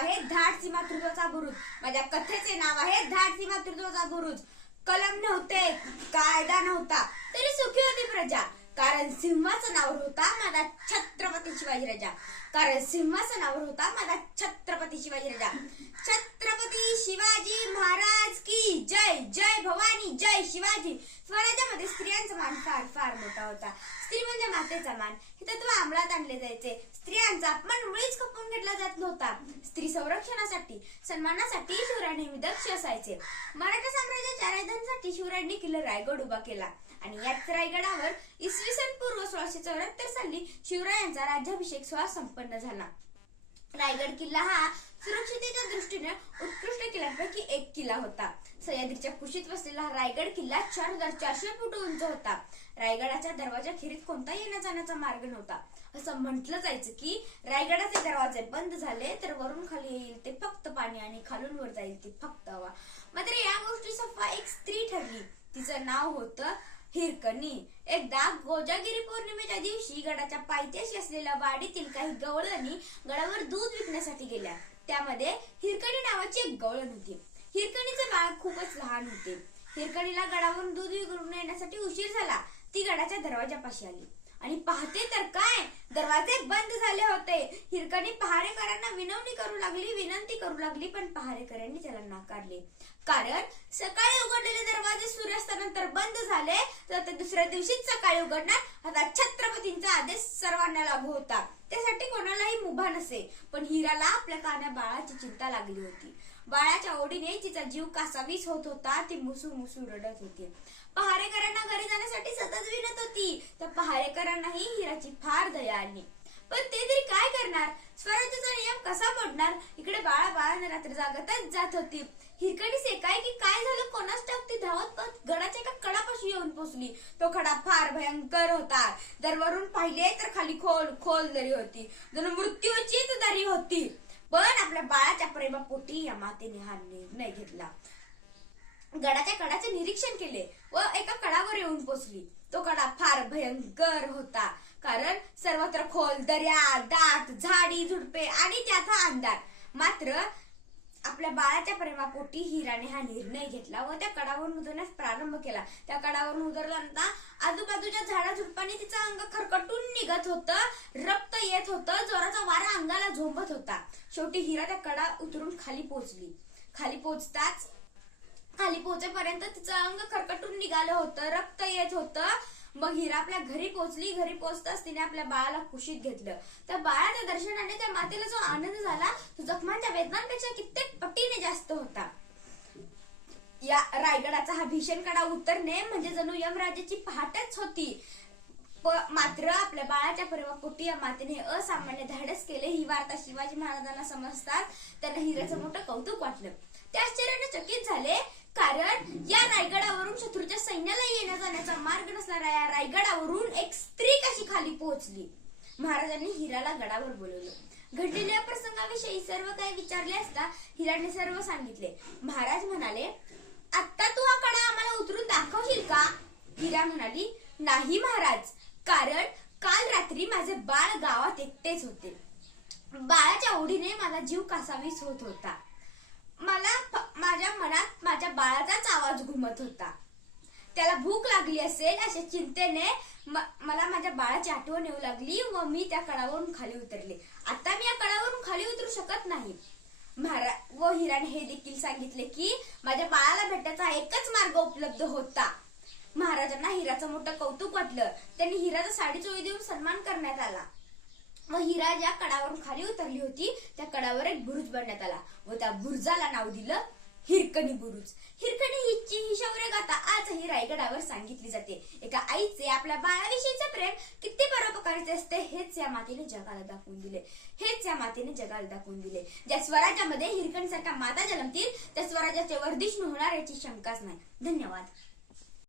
आहे धाडसी मातृत्वाचा बुरुज. माझ्या कथेचे नाव आहे धाडसी मातृत्वाचा बुरुज. कलम नव्हते, कायदा नव्हता, तरी सुखी होती प्रजा. कारण सिंहासनावर होता माझा छत्रपती शिवाजीराजा. कारण सिंहासनावर होता माझा छत्रपती शिवाजीराजा. छत्रपती शिवाजी महाराज की जय. जय भवानी, जय शिवाजी. स्वराज्यामध्ये स्त्रियांचा मान फार फार मोठा होता. स्त्री म्हणजे मातेचा मान हे तत्व अंमलात आणले जायचे. स्त्रियांचा अपमान मुळीच खपवून घेतला जात नव्हता. स्त्री संरक्षणासाठी, सन्मानासाठी शिवराय नेहमी दक्ष असायचे. मराठा साम्राज्याच्या राजधानीसाठी शिवरायांनी किल्ला रायगड उभा केला आणि याच रायगडावर इसवी सन पूर्व 1674 साली शिवरायांचा राज्याभिषेक सोहळा संपन्न झाला. रायगड किल्ला हा सुरक्षितेच्या दृष्टीने उत्कृष्ट किल्ल्यांपैकी एक किल्ला होता. सह्याद्रीच्या कुशीत वसलेला हा रायगड किल्ला 4400 फूट उंच होता. रायगडाच्या दरवाजाखेरीज कोणता येण्या जाण्याचा मार्ग नव्हता. असं म्हटलं जायचं की रायगडाचे दरवाजे बंद झाले तर वरून खाली येईल ते फक्त पाणी आणि खालून वर जाईल ते फक्त हवा. मात्र या गोष्टीचा सफा एक स्त्री ठरली. तिचं नाव होतं हिरकणी. एकदा कोजागिरी पौर्णिमेच्या दिवशी गडाच्या पायथ्याशी असलेल्या वाडीतील काही गवळणी गडावर दूध विकण्यासाठी गेल्या. त्यामध्ये हिरकणी नावाची एक गवळण होती. हिरकणीचे बाळ खूपच लहान होते. हिरकणीला गडावरून दूध विकून येण्यासाठी उशीर झाला. ती गडाच्या दरवाजापाशी आली आणि पाहते तर काय, दरवाजे बंद झाले होते. हिरकणी पहारेकरांना विनंती करू लागली पण पहारेकरांनी त्याला नाकारले. कारण सकाळी उघडलेले दरवाजे सूर्यास्तानंतर बंद झाले तर ते दुसऱ्या दिवशीच सकाळी उघडणार आता छत्रपतींचा आदेश सर्वांना लागू होता. त्यासाठी कोणालाही मुभा नसे. पण हिराला आपल्या कान्या बाळाची चिंता लागली होती. बाळाच्या ओढीने तिचा जीव कासावीस होत होता. ती मुसू मुसू रडत होती. पहारेकरांना घरी जाण्यासाठी सतत विनत होती. त्या पहारेकरांनाही हिराची फार दया आली. पण ते तरी काय करणार, स्वराज्याचा नियम कसा मोडणार. इकडे बाळाने रात्र जागतच जात होती. हिरकणीस एकाएकी काय झालं कोणास ठाऊक. ती धावत गडाच्या एका कडापाशी येऊन पोहोचली. तो खडा फार भयंकर होता. दरवरून पाहिले तर खाली खोल खोल दरी होती. जणू मृत्यूचीच दरी होती. पण आपल्या बाळाच्या प्रेमापोटी या मातेने हा निर्णय घेतला. गडाच्या कडाचे निरीक्षण केले व एका कडावर येऊन पोहोचली. तो कडा फार भयंकर होता. कारण सर्वत्र खोल दर्या, दाट झाडी झुडपे आणि त्याचा अंधार. मात्र आपल्या बाळाच्या प्रेमापोटी हिराने हा निर्णय घेतला व त्या कडावरून उतरण्यास प्रारंभ केला. त्या कडावरून उतरल्यानंतर आजूबाजूच्या झाडा झुडपांनी तिचं अंग खरकटून निघत होतं. रक्त येत होतं. जोराचा वारा अंगाला झोंबत होता. शेवटी हिरा त्या कडा उतरून खाली पोहोचली. खाली पोहोचेपर्यंत तिचं अंग खरकटून निघालं होतं. रक्त येत होतं. मग हिरा आपल्या घरी पोहोचली. घरी पोहोचताच तिने आपल्या बाळाला कुशीत घेतलं. त्या बाळाच्या दर्शनाने त्या मातेला जो आनंद झाला तो जखमांच्या वेदनांपेक्षा कित्येक पटीने जास्त होता. या रायगडाचा हा भीषण कडा उतरणे म्हणजे जणू यमराजाची पहाटच होती. मात्र आपल्या बाळाच्या प्रेमापोटी या मातेने असामान्य धाडस केले. ही वार्ता शिवाजी महाराजांना समजतात त्यांना हिऱ्याचं मोठं कौतुक वाटलं. ते आश्चर्याने चकित झाले. कारण या रायगडावरून शत्रूच्या सैन्याला येण्या जाण्याचा मार्ग नसणाऱ्या या रायगडावरून एक स्त्री कशी खाली पोहोचली. महाराजांनी हिराला गडावर बोलवलं. घडलेल्या प्रसंगाविषयी सर्व काही विचारले असता हिराने सर्व सांगितले. महाराज म्हणाले, आता तू हा कडा आम्हाला उतरून दाखवशील का. हिरा म्हणाली, नाही महाराज. कारण काल रात्री माझे बाळ गावात एकटेच होते. बाळाच्या ओढीने माझा जीव कासावीस होत होता. माझ्या मनात माझ्या बाळाचाच आवाज घुमत होता. त्याला भूक लागली असेल अशा चिंतेने मला माझ्या बाळाची आठवण येऊ लागली व मी त्या कडावरून खाली उतरले. आता मी या कडावरून खाली उतरू शकत नाही. व हिराने हे देखील सांगितले की माझ्या बाळाला भेटण्याचा एकच मार्ग उपलब्ध होता. महाराजांना हिराचं मोठं कौतुक वाटलं. त्यांनी हिराचा साडी चोळी देऊन सन्मान करण्यात आला व हिरा ज्या कडावरून खाली उतरली होती त्या कडावर एक बुरुज बांधण्यात आला व त्या बुरुजाला नाव दिलं हिरकणी बुरुज. हिरकणी हिची ही शौर्यगाथा आजही रायगडावर सांगितली जाते. एका आईचे आपल्या बाळाविषयीचे प्रेम किती परोपकाराचे असते हेच या मातेने जगाला दाखवून दिले. ज्या स्वराज्यामध्ये हिरकणीसारख्या माता जन्मतील त्या स्वराज्याचे वर्धिष्णू होणार याची शंकाच नाही. धन्यवाद.